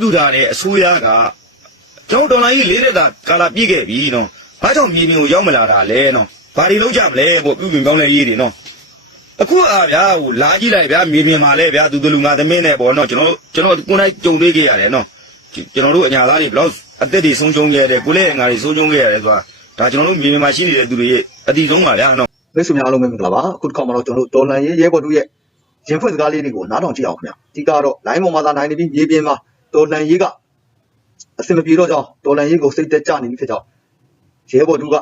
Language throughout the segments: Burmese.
ပြူတာတဲ့အစိုးရကကျွန်တော်ဒေါ်လာကြီးလေးတဲ့တာကာလာပြည့်ခဲ့ပြီနော်ဘာကြောင့်မြေပြင်ကိုရောက်မလာတာလဲနော်ဘာတွေလုပ်ကြမလဲပေါ့ပြုပြင်ကောင်းလဲရေးတွေနော်အခုအားဗျာဟိုလာကြည့်လိုက်ဗျာမြေပြင်မှာလဲဗျာသူတို့လူငါသမင်းနဲ့ပေါ့နော်ကျွန်တော်ကျွန်တော်ကိုယ်နိုင်ကြုံတွေ့ခဲ့ရတယ်နော်ကျွန်တော်တို့အညာသားတွေဘလောက်အသက်တွေဆုံးရှုံးခဲ့တယ်ကိုယ်လည်းငါတွေဆုံးရှုံးခဲ့ရတယ်ဆိုတာဒါကျွန်တော်တို့မြေပြင်မှာရှိနေတဲ့သူတွေရဲ့အတိဆုံးပါဗျာနော်မိတ်ဆွေများအားလုံးပဲမင်္ဂလာပါအခုတစ်ခါမှတော့ကျွန်တော်တို့ဒေါ်လန်ရေးရဲဘော်တို့ရဲ့ရင်ဖွင့်စကားလေးတွေကိုနားထောင်ကြည့်အောင်ခင်ဗျာဒီကတော့ line ပေါ်မှာသာနိုင်နေပြီးမြေပြင်မှာ ဒေါ်လန်ရေးကအဆင်မပြေတော့ကြောင်းဒေါ်လန်ရေးကိုစိတ်သက်ကြနေပြီဖြစ်ကြောင်းရဲဘော်တို့က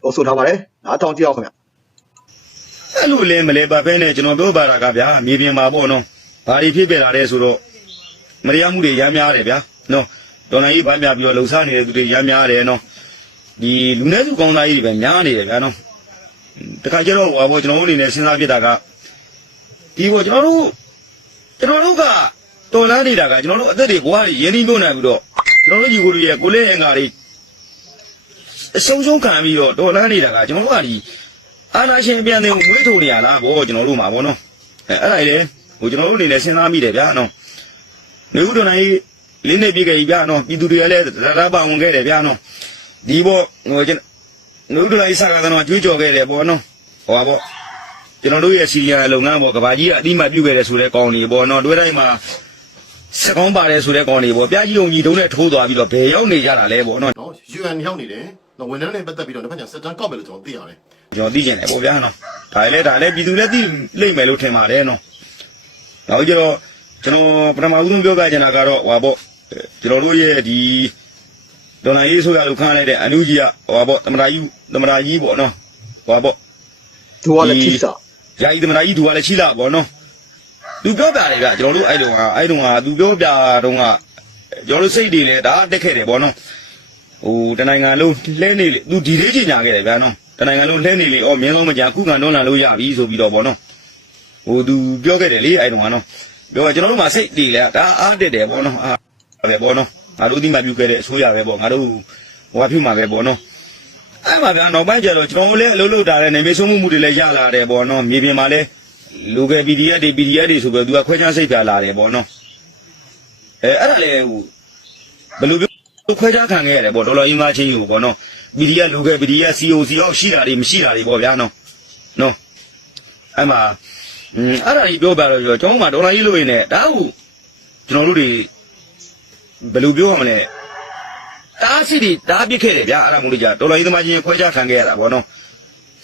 ပြောဆိုထားပါတယ်နားထောင်ကြည့်အောင်ခင်ဗျာအဲ့လိုလဲမလဲပါဖဲနဲ့ကျွန်တော်ပြောပါတာကဗျာမြေပြင်မှာပေါ့နော်ဘာတွေဖြစ်ပြလာလဲဆိုတော့မတရားမှုတွေရမ်းများတယ်ဗျာနော်ဒေါ်လာကြီးဗန်းပြပြီးတော့လှုပ်ရှားနေတဲ့သူတွေရမ်းများတယ်နော်ဒီလူနည်းစုကောင်းသားကြီးတွေပဲများနေတယ်ဗျာနော်တခါကျတော့ဟိုဘောကျွန်တော်တို့အနေနဲ့စဉ်းစားပြတာကဒီဘောကျွန်တော်တို့ကျွန်တော်တို့က တော်လန်းနေတာကကျွန်တော်တို့အသက်တွေဘွားတွေရင်းနှီးမြုပ်နှံပြီးတော့ကျွန်တော်တို့ယူကိုတွေရဲ့ကိုလေးအင်္ဂါတွေအဆုံးရှုံးခံပြီးတော့တော်လန်းနေတာကကျွန်တော်တို့ကဒီအာနာရှင်ပြန်တယ်ကိုမွေးထုတ်နေရလားဗောကျွန်တော်တို့မှာဗောနော်အဲအဲ့ဒါလေဟိုကျွန်တော်တို့အနေနဲ့စဉ်းစားမိတယ်ဗျာနော်နေဦးတော်နိုင်လေးနေပြခဲ့ပြီဗျာနော်ပြည်သူတွေကလည်းရရပါဝင်ခဲ့တယ်ဗျာနော်ဒီဗောဟိုကျွန်နေဦးတော်နိုင်စကားကတော့ကြွေးကြော်ခဲ့တယ်ဗောနော်ဟောဗောကျွန်တော်တို့ရဲ့စီရီယံလုပ်ငန်းဗောကဘာကြီးကအတိမပြုခဲ့တယ်ဆိုတဲ့ကောင်းနေဗောနော်တွဲတိုင်းမှာ စကောင်းပါတယ်ဆိုတဲ့ကောင်းနေဗောပြားကြီးုံကြီးတုံးနဲ့ထိုးသွားပြီးတော့ဘယ်ရောက်နေကြတာလဲဗောနော်နော် UN ရောက်နေတယ်နော်ဝန်ထမ်းတွေပတ်သက်ပြီးတော့တစ်ဖက်ညာစက်တန်းကောက်မယ်လို့ကျွန်တော်သိရတယ်ကျွန်တော်သိကျင်တယ်ပေါ့ဗျာနော်ဒါလည်းဒါလည်းပြည်သူလည်းသိလိမ့်မယ်လို့ထင်ပါတယ်နော်နောက်ကျတော့ကျွန်တော်ပထမဦးဆုံးပြောပြချင်တာကတော့ဟွာပေါ့အဲကျွန်တော်တို့ရဲ့ဒီဒေါ်လာရေးဆိုရလို့ခန့်လိုက်တဲ့အနုကြီးကဟွာပေါ့သမရာကြီးသမရာကြီးပေါ့နော်ဟွာပေါ့သူကလည်းထိစာယာယီသမရာကြီးသူကလည်းရှိလာပေါ့နော် သူပြောပြတယ်ဗျကျွန်တော်တို့အဲ့တုန်းကအဲ့တုန်းကသူပြောပြတုန်းကကျွန်တော်တို့စိတ်တွေလည်းဒါတက်ခဲ့တယ်ပေါ့နော်ဟိုတနိုင်ငံလုံးလှဲနေလေသူဒီလေးကြီးညာခဲ့တယ်ဗျာနော်တနိုင်ငံလုံးလှဲနေလေအော်မြင်းလုံးမကြအခုကန်တော့လာလို့ရပြီဆိုပြီးတော့ပေါ့နော်ဟိုသူပြောခဲ့တယ်လေအဲ့တုန်းကနော်ပြောကျွန်တော်တို့မှာစိတ်တွေလည်းဒါအားတက်တယ်ပေါ့နော်အားပဲပေါ့နော်ငါတို့ဒီမှာပြုခဲ့တဲ့အဆိုးရပဲပေါ့ငါတို့ဟိုကပြုမှာပဲပေါ့နော်အဲ့မှာဗျာနောက်ပိုင်းကျတော့ကျွန်တော်လည်းအလုပ်လုပ်တာလည်းနေမေဆုံးမှုမှုတွေလည်းရလာတယ်ပေါ့နော်မြေပြင်မှာလည်း လူကယ် PDF တွေ PDF တွေဆိုပြီးသူကခွဲခြားစိတ်ပြလာတယ်ပေါ့နော်အဲအဲ့ဒါလည်းဟိုဘယ်လိုပြောခွဲခြားခံခဲ့ရတယ်ပေါ့ဒေါ်လာရင်းသားချင်းယူပေါ့နော် PDF လူကယ် PDF COC အောက်ရှိတာတွေမရှိတာတွေပေါ့ဗျာနော်နော်အဲ့မှာอืมအဲ့ဒါကြီးပြောပြတော့ကျွန်တော်မှဒေါ်လာကြီးလို့ရင်းနဲ့ဒါဟုကျွန်တော်တို့တွေဘယ်လိုပြောရမလဲတားစီတွေတားပစ်ခဲ့တယ်ဗျာအဲ့ဒါမို့လို့ကြာတော်တော်ကြီးသမားချင်းခွဲခြားခံခဲ့ရတာဗောနော်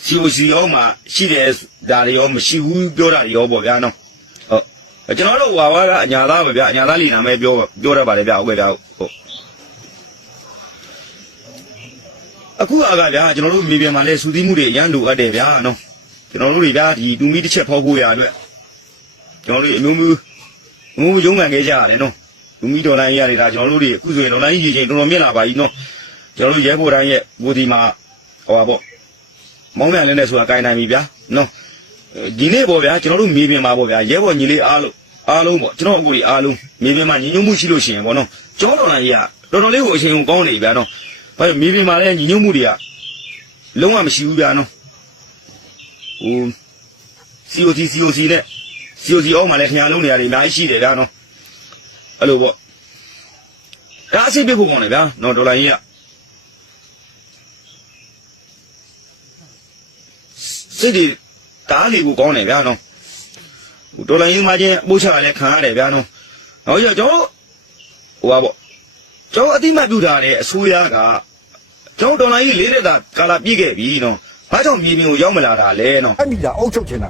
စီအိုစီရောမှာရှိတယ်ဒါတွေရောမရှိဘူးပြောတာတွေရောပေါ့ဗျာနော်ဟုတ်ကျွန်တော်တို့ဟွာဝါကအညာသားပဲဗျာအညာသားလီနာမဲပြောပြောတတ်ပါတယ်ဗျာဟုတ်ကဲ့ဗျာဟုတ်အခုအကဗျာကျွန်တော်တို့မြေပြင်မှာလဲစူးသီးမှုတွေအရန်လိုအပ်တယ်ဗျာနော်ကျွန်တော်တို့တွေဗျာဒီတူမီတစ်ချက်ဖောက်ဖို့ရအတွက်ကျွန်တော်တို့အမျိုးမျိုးအမျိုးမျိုးရုံးကန်ခဲ့ကြရတယ်နော်လူမီဒေါ်လာကြီးရတယ်ဒါကျွန်တော်တို့တွေအခုဆိုရင်ဒေါ်လာကြီးရေချိန်တော်တော်မြင့်လာပါပြီနော်ကျွန်တော်တို့ရဲဘော်တိုင်းရဲ့ဘူဒီမှာဟောပါပေါ့ မောင်းမြန်လည်းနဲ့ဆိုတာကိုင်းနိုင်ပြီဗျာနော်ဒီနေ့ပေါ့ဗျာကျွန်တော်တို့မြေပြင်မှာပေါ့ဗျာရဲဘော်ညီလေးအားလုံးအားလုံးပေါ့ကျွန်တော်အကူတွေအားလုံးမြေပြင်မှာညီညွတ်မှုရှိလို့ရှိရင်ပေါ့နော်ကျောင်းတော်လာကြီးကတော်တော်လေးကိုအချိန်ကိုကောင်းနေပြီဗျာနော်ဘာလို့မြေပြင်မှာလည်းညီညွတ်မှုတွေကလုံးဝမရှိဘူးဗျာနော်ဟို COC COC နဲ့ COC အောက်မှာလည်းခင်ဗျားလုံးနေရာတွေအများကြီးရှိတယ်ဗျာနော်အဲ့လိုပေါ့ဒါအစိပ်ပြဖို့ကောင်းတယ်ဗျာနော်ဒေါ်လာကြီးက စိတ်တွေတားလီကိုကောင်းတယ်ဗျာနော်ဟိုဒေါ်လာကြီးမှချင်းအပိုးချရလဲခံရတယ်ဗျာနော်နောက်ရကျွန်တော်ဟိုပါပေါ့ကျွန်တော်အတိမတ်ပြုထားတဲ့အစိုးရကကျွန်တော်ဒေါ်လာကြီးလေးတဲ့တာကာလာပြည့်ခဲ့ပြီနော်ဘာကြောင့်မြေပြင်ကိုရောက်မလာတာလဲနော်အဲ့ဒီဒါအုပ်ချုပ်ချင်တာ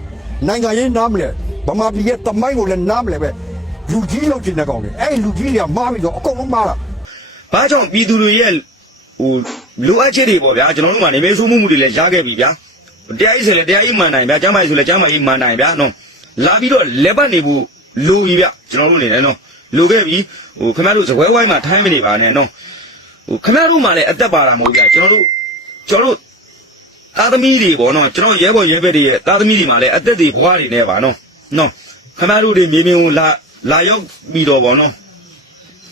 နိုင်ငံရေးနားမလဲဗမာပြည်ရဲ့တမိုင်းကိုလည်းနားမလဲပဲလူကြီးလုပ်ချင်တဲ့ကောင်တွေအဲ့ဒီလူကြီးတွေကမားပြီးတော့အကုန်လုံးမားတာဘာကြောင့်ပြည်သူတွေရဲ့ဟိုလိုအပ်ချက်တွေပေါ့ဗျာကျွန်တော်တို့ကနေမေးဆိုးမှုမှုတွေလည်းရခဲ့ပြီဗျာ တရားရေးဆိုလည်းတရားရေးမှန်နိုင်ဗျာကျမ်းမာရေးဆိုလည်းကျမ်းမာရေးမှန်နိုင်ဗျာနော်လာပြီးတော့လက်ပတ်နေဖို့လိုပြီဗျကျွန်တော်တို့နေတယ်နော်လိုခဲ့ပြီဟိုခင်ဗျားတို့ဇပွဲဝိုင်းမှာထိုင်းမနေပါနဲ့နော်ဟိုခင်ဗျားတို့မှလည်းအသက်ပါတာမဟုတ်ဗျာကျွန်တော်တို့ကျွန်တော်တို့သားသမီးတွေပေါ့နော်ကျွန်တော်ရဲဘော်ရဲဘက်တွေရဲ့သားသမီးတွေမှလည်းအသက်တွေဘွားတွေနဲ့ပါနော်နော်ခင်ဗျားတို့တွေမြေမြင်ကိုလာလာရောက်ပြီးတော့ပေါ့နော်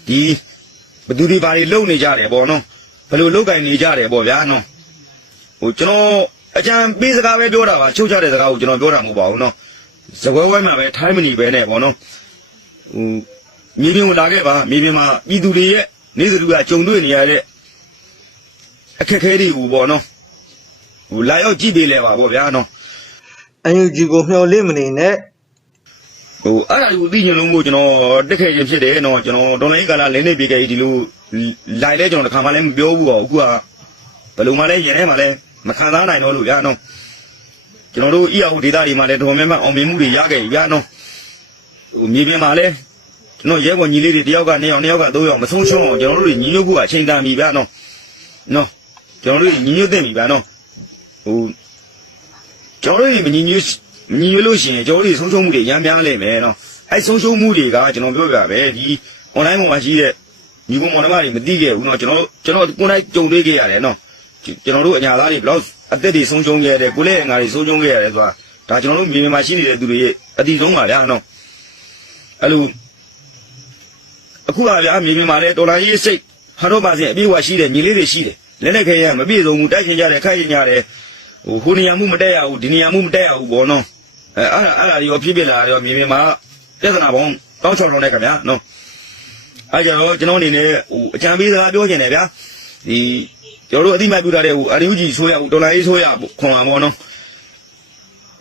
ဒီဘယ်သူတွေဘာတွေလုပ်နေကြတယ်ပေါ့နော်ဘယ်လိုလုပ်ကင်နေကြတယ်ပေါ့ဗျာနော်ဟိုကျွန်တော် အကြံပေးစကားပဲပြောတာပါချုပ်ချတဲ့စကားကိုကျွန်တော်ပြောတာမဟုတ်ပါဘူးနော်ဇပွဲဝိုင်းမှာပဲထိုင်းမနေပဲနဲ့ပေါ့နော်ဟိုမြေပြင်ကိုလာခဲ့ပါမြေပြင်မှာပြည်သူတွေရဲ့နေစတူကကြုံတွေ့နေရတဲ့အခက်အခဲတွေကိုပေါ့နော်ဟိုလာရောက်ကြည့်ပေးလဲပါပေါ့ဗျာနော် NUG ကိုမျှော်လင့်မနေနဲ့ဟိုအဲ့ဒါကိုသိညင်လုံးကိုကျွန်တော်တက်ခဲ့ရင်ဖြစ်တယ်နော်ကျွန်တော်ဒေါ်လာရေးကာလာလင်းနေပြေခဲ့ဒီလိုလိုက်လဲကျွန်တော်တစ်ခါမှလည်းမပြောဘူးပေါ့အခုကဘယ်လိုမှလည်းရင်ထဲမှာလည်း မခံစားနိုင်တော့လို့ဗျာနော်ကျွန်တော်တို့ EAO ဒေတာတွေမှာလည်းတော်များများအောင်မြင်မှုတွေရခဲ့ပြီဗျာနော်ဟိုမြေပြင်မှာလည်းကျွန်တော်ရဲဘော်ညီလေးတွေတယောက်ကနှစ်ယောက်နှစ်ယောက်ကသုံးယောက်မဆုံးရှုံးအောင်ကျွန်တော်တို့တွေညီညွတ်ဖို့အချိန်တန်ပြီဗျာနော်နော်ကျွန်တော်တို့ညီညွတ်တဲ့ပြီဗျာနော်ဟိုကျွန်တော်တို့မညီညွတ်မညီညွတ်လို့ရှိရင်ကျွန်တော်တို့ဆုံးရှုံးမှုတွေရမ်းများလိမ့်မယ်နော်အဲဆုံးရှုံးမှုတွေကကျွန်တော်ပြောပြပဲဒီ online ပေါ်မှာရှိတဲ့ညီကောင်မောင်နှမတွေမသိခဲ့ဘူးเนาะကျွန်တော်တို့ကျွန်တော်ကိုယ်တိုင်ကြုံတွေ့ခဲ့ရတယ်เนาะ ကျွန်တော်တို့အညာသားတွေဘလောက်အသက်တွေဆုံးရှုံးခဲ့ရတယ်ကိုလည်းငါတွေဆုံးရှုံးခဲ့ရတယ်ဆိုတာဒါကျွန်တော်တို့မြေပြင်မှာရှိနေတဲ့သူတွေရဲ့အတိဆုံးပါဗျာနော်အဲ့လိုအခုပါဗျာမြေပြင်မှာလည်းတော်လိုင်းရေးစိတ်ဟာတော့ပါစေအပြည့်ဝရှိတယ်ညီလေးတွေရှိတယ်လက်နဲ့ခဲရမပြည့်စုံဘူးတိုက်ရှင်ကြတယ်ခိုက်ရှင်ကြတယ်ဟိုဟိုနေရာမှုမတက်ရဘူးဒီနေရာမှုမတက်ရဘူးဘောနော်အဲအဲ့အဲ့ဒါတွေရောဖြစ်ဖြစ်လာတော့မြေပြင်မှာပြဿနာပေါင်းတောင်းချောင်းလုံးနဲ့ခင်ဗျာနော်အဲ့ကြတော့ကျွန်တော်အနေနဲ့ဟိုအကြံပေးစကားပြောချင်တယ်ဗျာဒီ ကျွန်တော်တို့အတိမတ်ပြုထားတဲ့ဟိုအရီယူဂျီဆိုရဟိုဒေါ်လာရေးဆိုရခွန်ပါဘောနော်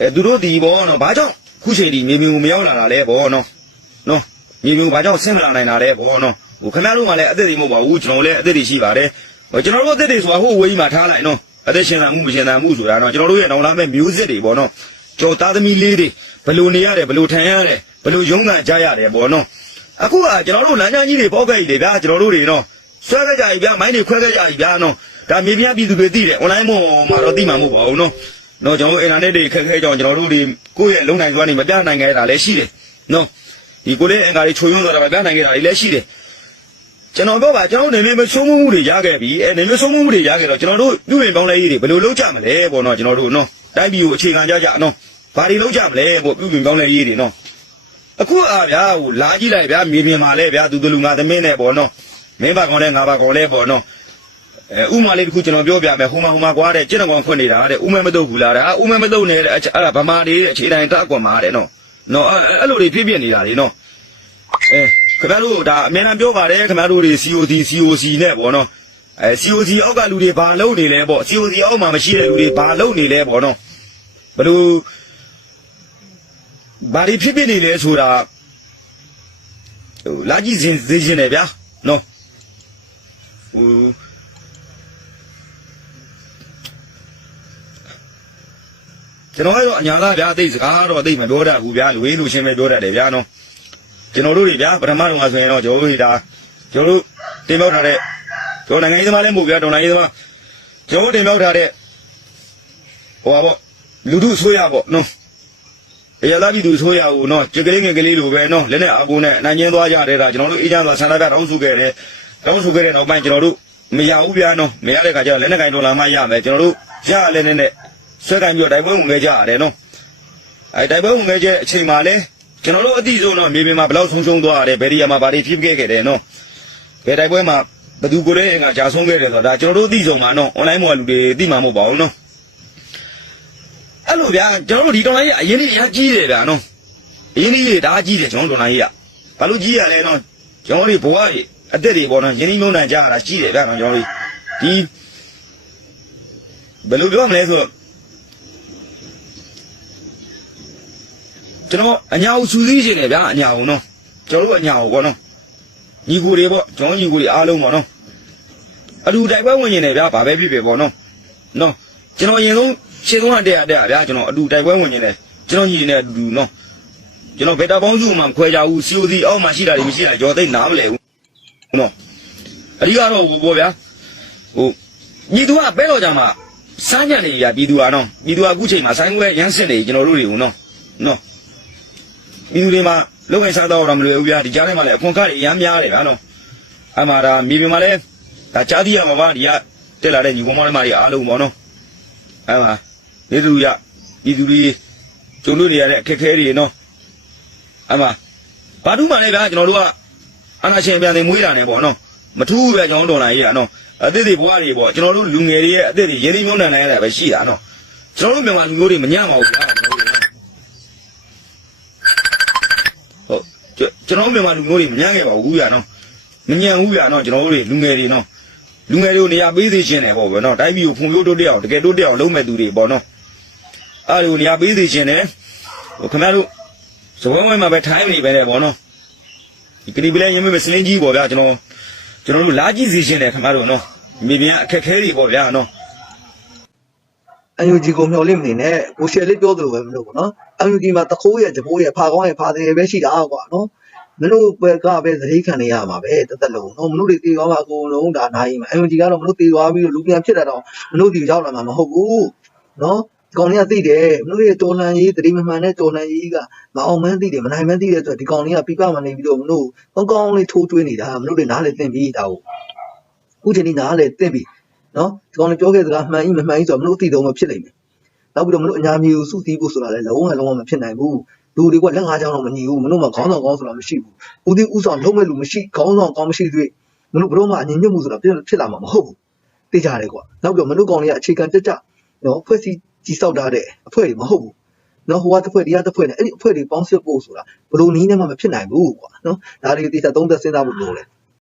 အဲသူတို့ဒီဘောနော်ဘာကြောင့်ခုချိန်ဒီမြေမြူမရောက်လာတာလဲဘောနော်နော်မြေမြူဘာကြောင့်ဆင်းမလာနိုင်တာလဲဘောနော်ဟိုခင်ဗျားတို့ကလည်းအသက်တွေမဟုတ်ပါဘူးကျွန်တော်လည်းအသက်တွေရှိပါတယ်ဟိုကျွန်တော်တို့အသက်တွေဆိုတာဟိုဝေးကြီးမှာထားလိုက်နော်အသက်ရှင်သန်မှုမရှင်သန်မှုဆိုတာနော်ကျွန်တော်တို့ရဲ့နောင်လာမဲ့မျိုးစစ်တွေဘောနော်ကျော်သားသမီးလေးတွေဘယ်လိုနေရတယ်ဘယ်လိုထိုင်ရတယ်ဘယ်လိုရုန်းကန်ကြရတယ်ဘောနော်အခုကကျွန်တော်တို့လမ်းကြားကြီးတွေပေါက်ခဲ့ကြီးတွေဗျာကျွန်တော်တို့တွေနော်ဆွဲခဲ့ကြကြီးဗျာမိုင်းတွေခွဲခဲ့ကြကြီးဗျာနော် ဒါမြေပြပြည်သူတွေသိတယ် online ပေါ်မှာတော့သိမှာမဟုတ်ပါဘူးနော်နော်ကျွန်တော်တို့အင်တာနက်တွေခက်ခဲကြောင်ကျွန်တော်တို့တွေကိုယ့်ရဲ့လုံနိုင်စွမ်းတွေမပြနိုင်ခဲ့တာလည်းရှိတယ်နော်ဒီကိုယ်လေးအင်္ဂါတွေချိုးယွန်းသွားတာမပြနိုင်ခဲ့တာတွေလည်းရှိတယ်ကျွန်တော်ပြောပါကျွန်တော်တို့နေနေမဆုံးမှုတွေရခဲ့ပြီအဲနေမဆုံးမှုတွေရခဲ့တော့ကျွန်တော်တို့ပြုပြင်ပေါင်းလဲရေးတွေဘယ်လိုလုပ်ကြမလဲပေါ့နော်ကျွန်တော်တို့နော်တိုက်ပြည်ကိုအခြေခံကြကြနော်ဘာတွေလုပ်ကြမလဲပေါ့ပြုပြင်ပေါင်းလဲရေးတွေနော်အခုအားဗျာဟိုလာကြည့်လိုက်ဗျာမြေပြင်မှာလဲဗျာသူတလူငါသမင်းနဲ့ပေါ့နော်မင်းပါကောင်လဲငါပါကောင်လဲပေါ့နော် အဲဥမာလေးတစ်ခုကျွန်တော်ပြောပြမယ်ဟိုမှာဟိုမှာကွာတဲ့ကျင့်တော်ကောင်ဖွင့်နေတာတဲ့ဥမဲမတုတ်ဘူးလားတဲ့ဥမဲမတုတ်နေတဲ့အဲ့ဒါဗမာတွေတဲ့အခြေတိုင်းတအကွန်မှာတဲ့နော်နော်အဲ့လိုတွေဖြစ်ဖြစ်နေတာလေနော်အဲခင်ဗျားတို့ဒါအများအားပြောပါတယ်ခင်ဗျားတို့တွေ COC COC နဲ့ပေါ့နော်အဲ COC အောက်ကလူတွေဘာလုပ်နေလဲပေါ့ COC အောက်မှာမရှိတဲ့လူတွေဘာလုပ်နေလဲပေါ့နော်ဘယ်လိုဘာတွေဖြစ်ဖြစ်နေလဲဆိုတာဟိုလာကြည့်စင်သေးရှင်တယ်ဗျာနော်ဟို ကျွန်တော်ကတော့အညာသားဗျာအသိစကားတော့အသိမပြောတတ်ဘူးဗျာလွေးလို့ရှင်းပဲပြောတတ်တယ်ဗျာနော်ကျွန်တော်တို့တွေဗျာပထမတော့ဆိုရင်တော့ကျွန်တော်တို့ဒါကျွန်တော်တို့တင်ပြောထားတဲ့ကျွန်တော်နိုင်ငံရေးသမားလည်းမဟုတ်ဗျာတော်နိုင်ငံရေးသမားကျွန်တော်တို့တင်ပြောထားတဲ့ဟိုပါပေါ့လူထုဆိုးရပေါ့နော်အရလာပြည်သူဆိုရအောင်နော်ကြက်ကလေးငယ်ကလေးလိုပဲနော်လက်နဲ့အကူနဲ့အနိုင်ကျင်းသွားကြတဲ့ဒါကျွန်တော်တို့အေးချမ်းစွာဆန္ဒပြတောင်းဆိုခဲ့တယ်တောင်းဆိုခဲ့တဲ့နောက်ပိုင်းကျွန်တော်တို့မရဘူးဗျာနော်မရတဲ့ခါကျတော့လက်နဲ့ကင်ဒေါ်လာမှရမယ်ကျွန်တော်တို့ရလည်းနဲ့နဲ့ ဆွဲကင်ပြီးတော့တိုက်ပွဲဝင်ခဲ့ကြရတယ်နော်အဲတိုက်ပွဲဝင်ခဲ့တဲ့အချိန်မှာလဲကျွန်တော်တို့အတိဆုံးတော့မြေပြင်မှာဘယ်လောက်ဆုံးရှုံးသွားရတယ်ဘယ်နေရာမှာဘာတွေဖြစ်ခဲ့ခဲ့တယ်နော်ဘယ်တိုက်ပွဲမှာဘသူကိုယ်လည်းငါကြာဆုံးခဲ့တယ်ဆိုတော့ဒါကျွန်တော်တို့အတိဆုံးမှာနော် online မှာလူတွေသိမှာမဟုတ်ပါဘူးနော်အဲ့လိုဗျာကျွန်တော်တို့ဒီတော်လိုင်းကြီးအရင်ကြီးအကြီးတယ်ဗျာနော်အရင်ကြီးဒါကြီးတယ်ကျွန်တော်တော်လိုင်းကြီးကဘာလို့ကြီးရလဲနော်ကျွန်တော်တို့ဘဝကြီးအသက်တွေပေါ့နော်ယင်းနှမုန်းတန်ကြားရတာကြီးတယ်ဗျာနော်ကျွန်တော်တို့ဒီဘယ်လိုပြောမလဲဆိုတော့ ကျွန်တော်အညာကိုစူးစီးခြင်းတယ်ဗျာအညာကိုနော်ကျွန်တော်တို့အညာကိုပေါ့နော်ညီကိုတွေပေါ့ကျွန်တော်ညီကိုတွေအားလုံးပေါ့နော်အလူတိုက်ပွဲဝင်နေတယ်ဗျာဘာပဲဖြစ်ဖြစ်ပေါ့နော်နော်ကျွန်တော်အရင်ဆုံးရှင်းဆုံးကတက်ရတက်ရဗျာကျွန်တော်အတူတိုက်ပွဲဝင်နေတယ်ကျွန်တော်ညီနေတဲ့အတူတူနော်ကျွန်တော်ဗေတာပေါင်းစုမှမခွဲကြဘူး COD အောက်မှာရှိတာတွေမရှိတာကြော်သိနားမလဲဘူးနော်အဓိကတော့ဟိုပေါ့ဗျာဟိုညီသူကပဲတော့ကြမှာစားညံ့နေရပြည်သူကနော်ပြည်သူကအခုချိန်မှာဆိုင်းခွဲရမ်းစစ်နေကျွန်တော်တို့တွေကိုနော်နော် ပြည်သူတွေမှာလုံငယ်စားတော့တော့မလွယ်ဘူးဗျာဒီကြားထဲမှာလည်းအခွန်ခါတွေအများများတယ်ဗျာနော်အမှဒါမြေပြင်မှာလည်းဒါကြားသိရမှာပါဒီကတက်လာတဲ့ညီကောင်မတွေအားလုံးပေါ့နော်အဲ့မှာနေသူရပြည်သူတွေကျုံလို့နေရတဲ့အခက်အခဲတွေနော်အဲ့မှာဘာတူးမှလည်းဗျာကျွန်တော်တို့ကအနာရှင်ပြန်နေမွေးတာနဲ့ပေါ့နော်မထူးပဲကျွန်တော်တို့တော်လာရေးရနော်အသစ်တွေဘွားတွေပေါ့ကျွန်တော်တို့လူငယ်တွေရဲ့အသစ်တွေရင်းနှီးမြှုပ်နှံနိုင်ရတာပဲရှိတာနော်ကျွန်တော်တို့မြန်မာလူမျိုးတွေမညံ့ပါဘူးဗျာ ကျွန်ကျွန်တော်တို့မြန်မာလူမျိုးတွေမညံ့ခဲ့ပါဘူးဗျာနော်မညံ့ဘူးဗျာနော်ကျွန်တော်တို့တွေလူငယ်တွေနော်လူငယ်တွေကိုနေရာပေးစေချင်တယ်ပေါ့ဗျာနော်တိုင်းပြည်ကိုဖွံ့ဖြိုးတိုးတက်အောင်တကယ်တိုးတက်အောင်လုပ်မဲ့သူတွေပေါ့နော်အားတွေကိုနေရာပေးစေချင်တယ်ဟိုခင်ဗျားတို့စပွဲဝဲမှာပဲထိုင်းနေပဲနဲ့ပေါ့နော်ဒီကတိပလဲရင်းမဲ့စလင်းကြီးပေါ့ဗျာကျွန်တော်ကျွန်တော်တို့လာကြည့်စေချင်တယ်ခင်ဗျားတို့နော်မြေပြင်အခက်ခဲတွေပေါ့ဗျာနော်အန်ယူဂျီကိုမျှော်လင့်မနေနဲ့ကိုရှယ်လေးပြောသလိုပဲမလို့ပေါ့နော်အန်ယူဂျီမှာတခိုးရဲ့ဂျပိုးရဲ့ဖာကောင်းရဲ့ဖာသေးရဲ့ပဲရှိတာကွာနော် မလို့ပဲကပဲသတိခံနေရမှာပဲတသက်လုံးနော်မလို့တွေတေသွားမှာအကုန်လုံးဒါနိုင်မှာအန်ယူဂျီကတော့မလို့တေသွားပြီးတော့လူပြန်ဖြစ်တာတော့မလို့ဒီရောက်လာမှာမဟုတ်ဘူးနော်ဒီကောင်လေးကသိတယ်မလို့ရဲ့တော်လန်ရေးတတိမမှန်တဲ့တော်လန်ရေးကမအောင်မှန်းသိတယ်မနိုင်မှန်းသိတယ်ဆိုတော့ဒီကောင်လေးကပြပမနေပြီးတော့မလို့ကောင်းကောင်းလေးထိုးထွေးနေတာမလို့တွေနားလေသင်ပြီးဒါကိုအခုချိန်นี้နားလေသင်ပြီးနော်ဒီကောင်လေးပြောခဲ့စကားမှန်ဤမမှန်ဤဆိုတော့မလို့သိတော့မဖြစ်လိမ့်မယ်နောက်ပြီးတော့မလို့အညာမျိုးစုတီးဖို့ဆိုတာလည်းလုံးဝလုံးဝမဖြစ်နိုင်ဘူး လူတွေကလက်ငါးချောင်းတော့မညီဘူးမလို့မခေါင်းဆောင်ကောင်းဆိုတာမရှိဘူးဦးဒီဦးဆောင်လုံးမဲ့လူမရှိခေါင်းဆောင်ကောင်းမရှိသေးမလို့ဘလို့မှအငြင်းညွတ်မှုဆိုတာဖြစ်ဖြစ်လာမှာမဟုတ်ဘူးသိကြတယ်ကွာနောက်ပြီးတော့မလို့ကောင်တွေကအခြေခံတက်ကြနော်ဖွဲ့စည်းကြီးစောက်ထားတဲ့အဖွဲ့တွေမဟုတ်ဘူးနော်ဟိုကတစ်ဖွဲ့တရားတစ်ဖွဲ့နဲ့အဲ့ဒီအဖွဲ့တွေပေါင်းစပ်ဖို့ဆိုတာဘလို့နည်းနဲ့မှမဖြစ်နိုင်ဘူးကွာနော်ဒါတွေတေချာသုံးသက်စဉ်းစားဖို့လိုတယ်